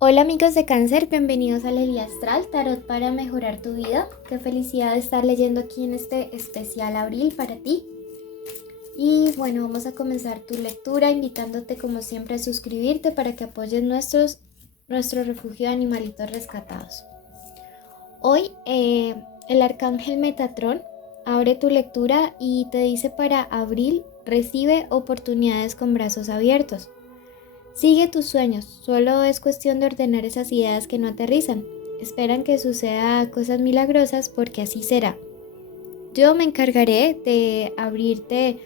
Hola amigos de Cáncer, bienvenidos a la Guía Astral, Tarot para mejorar tu vida. Qué felicidad de estar leyendo aquí en este especial abril para ti. Y bueno, vamos a comenzar tu lectura invitándote como siempre a suscribirte para que apoyes nuestro refugio de animalitos rescatados. Hoy el arcángel Metatrón abre tu lectura y te dice para abril recibe oportunidades con brazos abiertos. Sigue tus sueños, solo es cuestión de ordenar esas ideas que no aterrizan. Esperan que suceda cosas milagrosas porque así será. Yo me encargaré de abrirte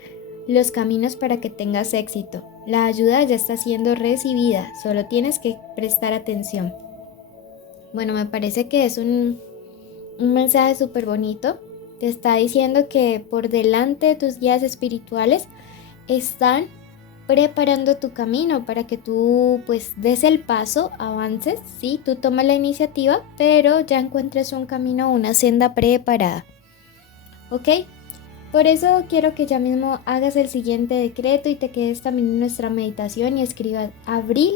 los caminos para que tengas éxito. La ayuda ya está siendo recibida, solo tienes que prestar atención. Bueno, me parece que es un mensaje súper bonito. Te está diciendo que por delante de tus guías espirituales están preparando tu camino para que tú pues des el paso, avances, sí, tú tomas la iniciativa, pero ya encuentres un camino, una senda preparada, ¿ok? Por eso quiero que ya mismo hagas el siguiente decreto y te quedes también en nuestra meditación y escribas: abril,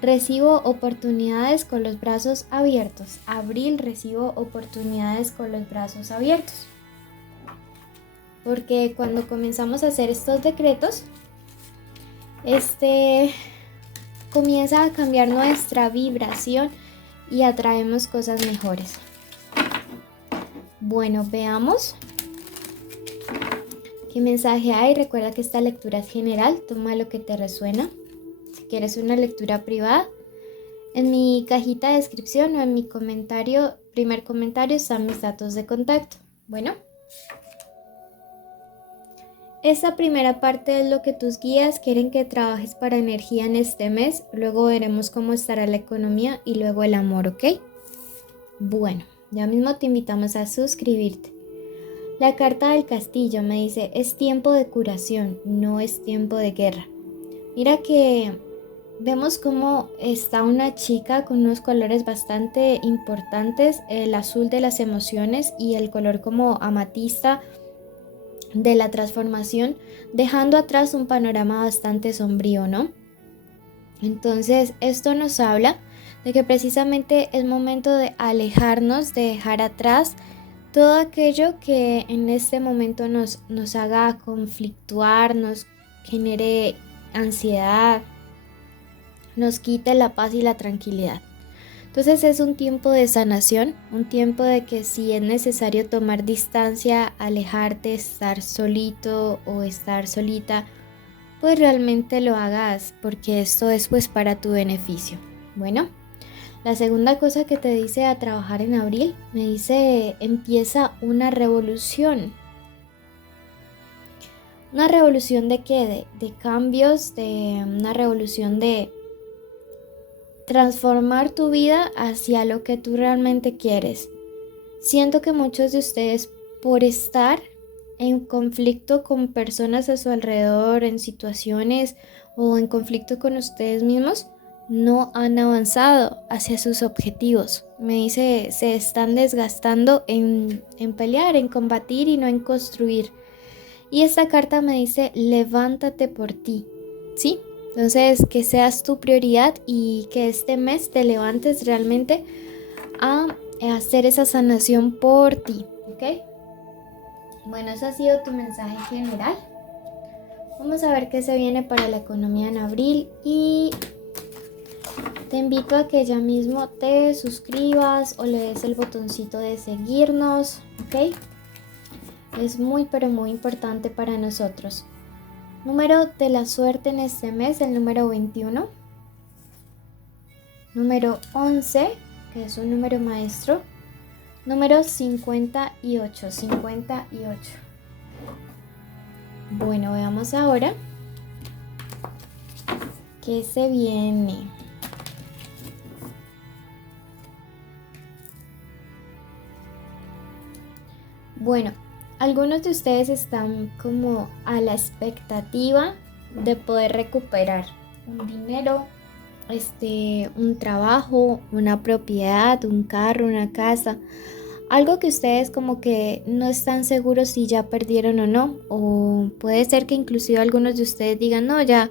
recibo oportunidades con los brazos abiertos. Abril, recibo oportunidades con los brazos abiertos. Porque cuando comenzamos a hacer estos decretos, comienza a cambiar nuestra vibración y atraemos cosas mejores. Bueno, veamos qué mensaje hay. Recuerda que esta lectura es general, toma lo que te resuena. Si quieres una lectura privada, en mi cajita de descripción o en mi primer comentario están mis datos de contacto. Bueno, esta primera parte es lo que tus guías quieren que trabajes para energía en este mes. Luego veremos cómo estará la economía y luego el amor, ¿ok? Bueno, ya mismo te invitamos a suscribirte. La carta del castillo me dice: es tiempo de curación, no es tiempo de guerra. Mira que vemos cómo está una chica con unos colores bastante importantes, el azul de las emociones y el color como amatista de la transformación, dejando atrás un panorama bastante sombrío, ¿no? Entonces, esto nos habla de que precisamente es momento de alejarnos, de dejar atrás todo aquello que en este momento nos haga conflictuar, nos genere ansiedad, nos quite la paz y la tranquilidad. Entonces es un tiempo de sanación, un tiempo de que si es necesario tomar distancia, alejarte, estar solito o estar solita, pues realmente lo hagas, porque esto es pues para tu beneficio. Bueno, la segunda cosa que te dice a trabajar en abril, me dice: empieza una revolución. ¿Una revolución de qué? De cambios, de una revolución de transformar tu vida hacia lo que tú realmente quieres. Siento que muchos de ustedes, por estar en conflicto con personas a su alrededor, en situaciones o en conflicto con ustedes mismos, no han avanzado hacia sus objetivos. Me dice: se están desgastando en pelear, en combatir y no en construir. Y esta carta me dice: levántate por ti, ¿sí? Entonces, que seas tu prioridad y que este mes te levantes realmente a hacer esa sanación por ti, ¿ok? Bueno, ese ha sido tu mensaje general. Vamos a ver qué se viene para la economía en abril y te invito a que ya mismo te suscribas o le des el botoncito de seguirnos, ¿ok? Es muy pero muy importante para nosotros. Número de la suerte en este mes, el número 21. Número 11, que es un número maestro. Número 58, 58. Bueno, veamos ahora qué se viene. Bueno, algunos de ustedes están como a la expectativa de poder recuperar un dinero, un trabajo, una propiedad, un carro, una casa. Algo que ustedes como que no están seguros si ya perdieron o no. O puede ser que inclusive algunos de ustedes digan: no, ya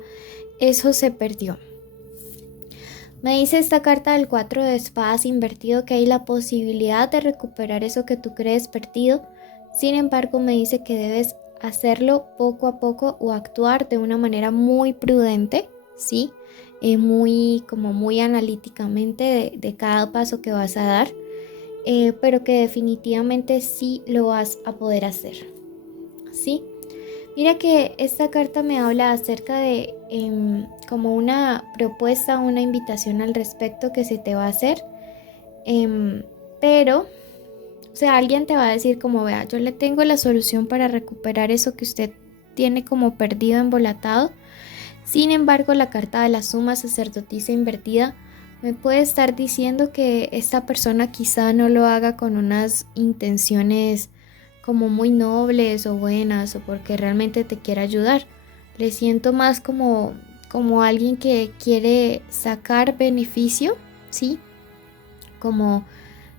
eso se perdió. Me dice esta carta del 4 de espadas invertido que hay la posibilidad de recuperar eso que tú crees perdido. Sin embargo, me dice que debes hacerlo poco a poco o actuar de una manera muy prudente, ¿sí? Muy analíticamente de cada paso que vas a dar, pero que definitivamente sí lo vas a poder hacer, ¿sí? Mira que esta carta me habla acerca de como una propuesta, una invitación al respecto que se te va a hacer, pero, o sea, alguien te va a decir como, vea, yo le tengo la solución para recuperar eso que usted tiene como perdido, embolatado. Sin embargo, la carta de la suma sacerdotisa invertida me puede estar diciendo que esta persona quizá no lo haga con unas intenciones como muy nobles o buenas o porque realmente te quiera ayudar. Le siento más como alguien que quiere sacar beneficio, ¿sí? Como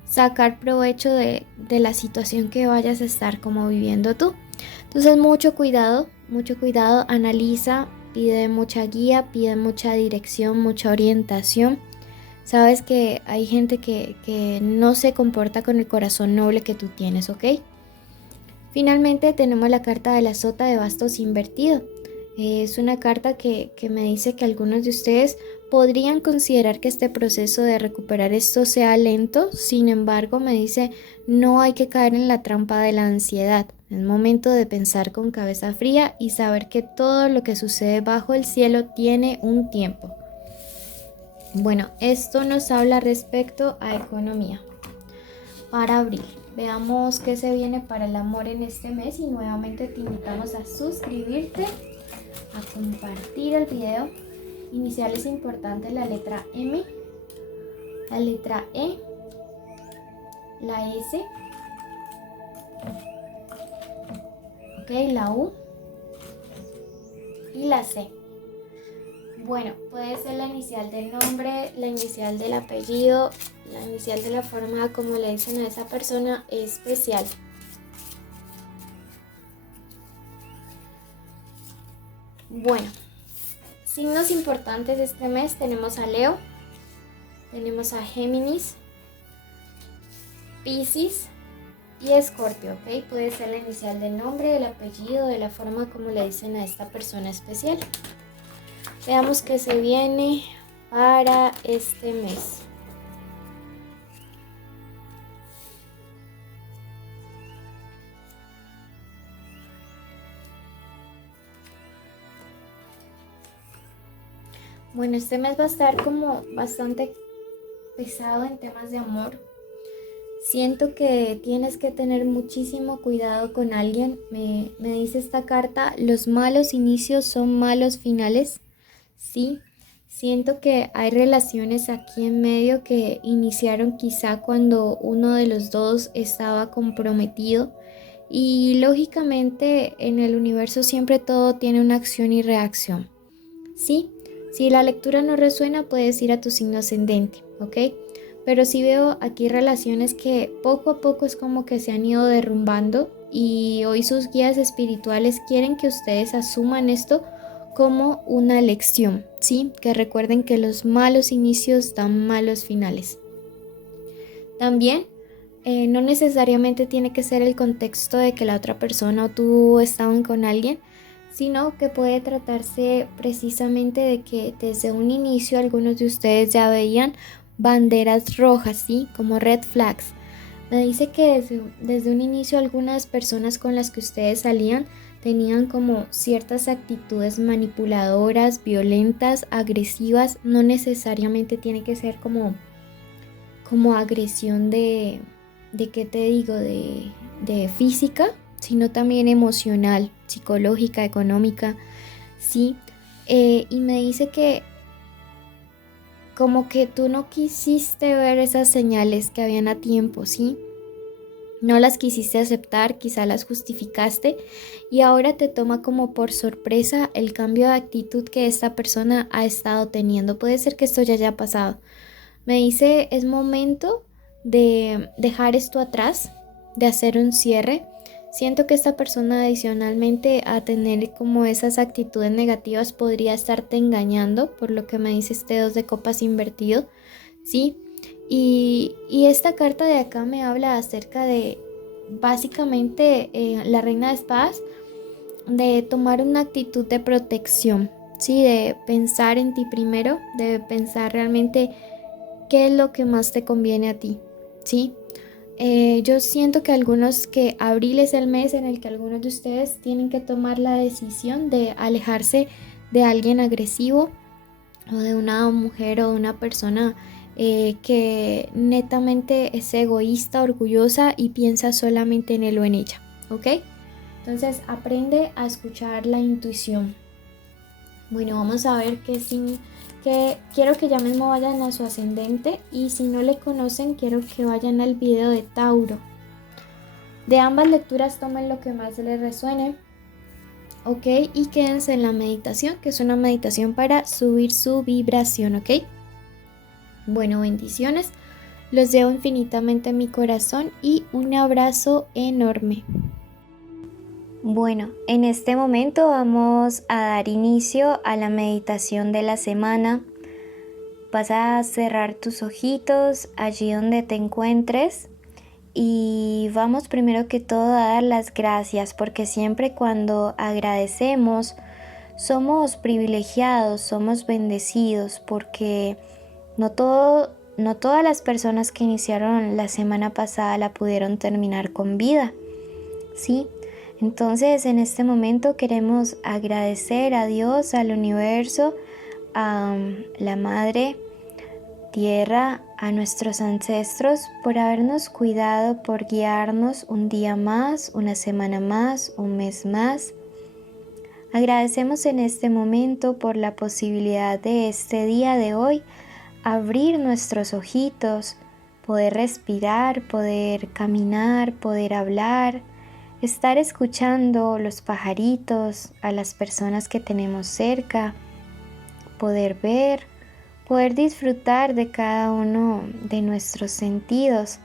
sacar provecho de la situación que vayas a estar como viviendo tú. Entonces mucho cuidado, analiza, pide mucha guía, pide mucha dirección, mucha orientación. Sabes que hay gente que no se comporta con el corazón noble que tú tienes, ¿ok? Finalmente tenemos la carta de la sota de bastos invertido. Es una carta que me dice que algunos de ustedes podrían considerar que este proceso de recuperar esto sea lento. Sin embargo, me dice no hay que caer en la trampa de la ansiedad. Es momento de pensar con cabeza fría y saber que todo lo que sucede bajo el cielo tiene un tiempo. Bueno, esto nos habla respecto a economía. Para abril, veamos qué se viene para el amor en este mes y nuevamente te invitamos a suscribirte, a compartir el video. Iniciales importantes: la letra M, la letra E, la S, ok, la U y la C. Bueno, puede ser la inicial del nombre, la inicial del apellido, la inicial de la forma como le dicen a esa persona especial. Bueno, signos importantes de este mes: tenemos a Leo, tenemos a Géminis, Piscis y Escorpio, ¿ok? Puede ser la inicial del nombre, del apellido, de la forma como le dicen a esta persona especial. Veamos qué se viene para este mes. Bueno, este mes va a estar como bastante pesado en temas de amor. Siento que tienes que tener muchísimo cuidado con alguien. Me dice esta carta, los malos inicios son malos finales. Sí, siento que hay relaciones aquí en medio que iniciaron quizá cuando uno de los dos estaba comprometido. Y lógicamente en el universo siempre todo tiene una acción y reacción. Sí, si la lectura no resuena puedes ir a tu signo ascendente, ¿ok? Pero sí veo aquí relaciones que poco a poco es como que se han ido derrumbando y hoy sus guías espirituales quieren que ustedes asuman esto como una lección, ¿sí? Que recuerden que los malos inicios dan malos finales. También no necesariamente tiene que ser el contexto de que la otra persona o tú estaban con alguien, sino que puede tratarse precisamente de que desde un inicio algunos de ustedes ya veían banderas rojas, ¿sí? Como red flags. Me dice que desde un inicio algunas personas con las que ustedes salían tenían como ciertas actitudes manipuladoras, violentas, agresivas. No necesariamente tiene que ser como agresión de ¿qué te digo? De física, sino también emocional, psicológica, económica, ¿sí? Y me dice que como que tú no quisiste ver esas señales que habían a tiempo, ¿sí? No las quisiste aceptar, quizá las justificaste y ahora te toma como por sorpresa el cambio de actitud que esta persona ha estado teniendo. Puede ser que esto ya haya pasado. Me dice, es momento de dejar esto atrás, de hacer un cierre. Siento que esta persona adicionalmente a tener como esas actitudes negativas podría estarte engañando, por lo que me dice este 2 de copas invertido, ¿sí? Y esta carta de acá me habla acerca de básicamente la reina de espadas, de tomar una actitud de protección, ¿sí? De pensar en ti primero, de pensar realmente qué es lo que más te conviene a ti, ¿sí? Yo siento que abril es el mes en el que algunos de ustedes tienen que tomar la decisión de alejarse de alguien agresivo o de una mujer o de una persona que netamente es egoísta, orgullosa y piensa solamente en él o en ella, ¿ok? Entonces aprende a escuchar la intuición. Bueno, vamos a ver que quiero que ya mismo vayan a su ascendente, y si no le conocen quiero que vayan al video de Tauro. De ambas lecturas tomen lo que más les resuene, ¿ok? Y quédense en la meditación, que es una meditación para subir su vibración, ¿ok? Bueno, bendiciones. Los llevo infinitamente en mi corazón y un abrazo enorme. Bueno, en este momento vamos a dar inicio a la meditación de la semana. Vas a cerrar tus ojitos allí donde te encuentres y vamos primero que todo a dar las gracias, porque siempre cuando agradecemos somos privilegiados, somos bendecidos, porque no todas las personas que iniciaron la semana pasada la pudieron terminar con vida, ¿sí? Entonces en este momento queremos agradecer a Dios, al universo, a la Madre Tierra, a nuestros ancestros por habernos cuidado, por guiarnos un día más, una semana más, un mes más. Agradecemos en este momento por la posibilidad de este día de hoy abrir nuestros ojitos, poder respirar, poder caminar, poder hablar, estar escuchando los pajaritos, a las personas que tenemos cerca, poder ver, poder disfrutar de cada uno de nuestros sentidos,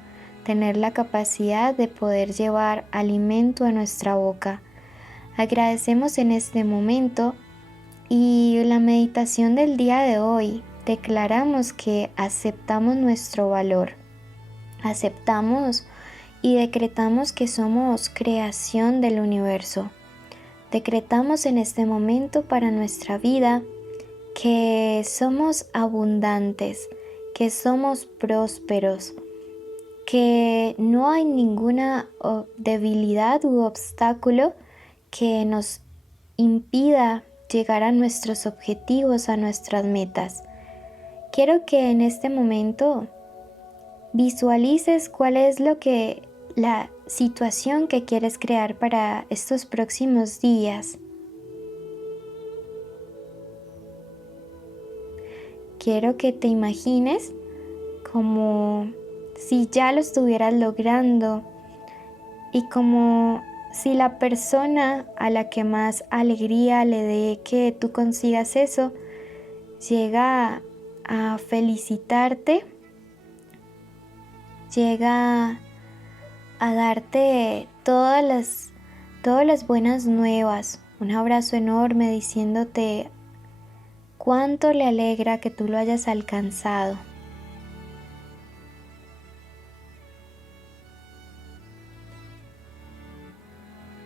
tener la capacidad de poder llevar alimento a nuestra boca. Agradecemos en este momento, y la meditación del día de hoy declaramos que aceptamos nuestro valor, aceptamos y decretamos que somos creación del universo. Decretamos en este momento para nuestra vida que somos abundantes, que somos prósperos, que no hay ninguna debilidad u obstáculo que nos impida llegar a nuestros objetivos, a nuestras metas. Quiero que en este momento visualices cuál es la situación que quieres crear para estos próximos días. Quiero que te imagines como si ya lo estuvieras logrando, y como si la persona a la que más alegría le dé que tú consigas eso, llega a felicitarte, llega a darte todas las buenas nuevas, un abrazo enorme diciéndote cuánto le alegra que tú lo hayas alcanzado.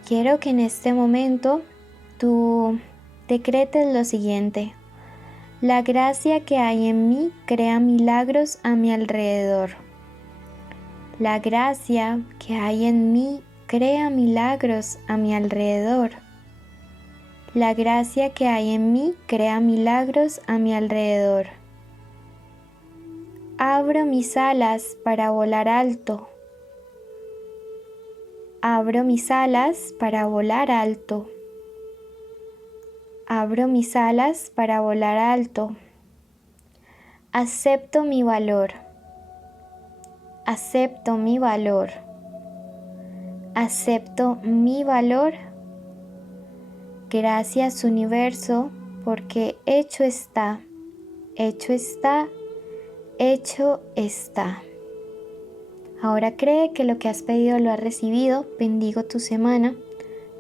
Quiero que en este momento tú decretes lo siguiente: la gracia que hay en mí crea milagros a mi alrededor. La gracia que hay en mí crea milagros a mi alrededor. La gracia que hay en mí crea milagros a mi alrededor. Abro mis alas para volar alto. Abro mis alas para volar alto. Abro mis alas para volar alto. Acepto mi valor. Acepto mi valor. Acepto mi valor. Gracias, universo, porque hecho está, hecho está, hecho está. Ahora cree que lo que has pedido lo has recibido. Bendigo tu semana.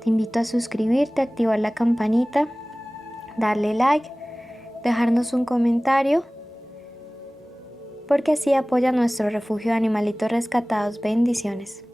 Te invito a suscribirte, activar la campanita, darle like, dejarnos un comentario, porque así apoya nuestro refugio de animalitos rescatados. Bendiciones.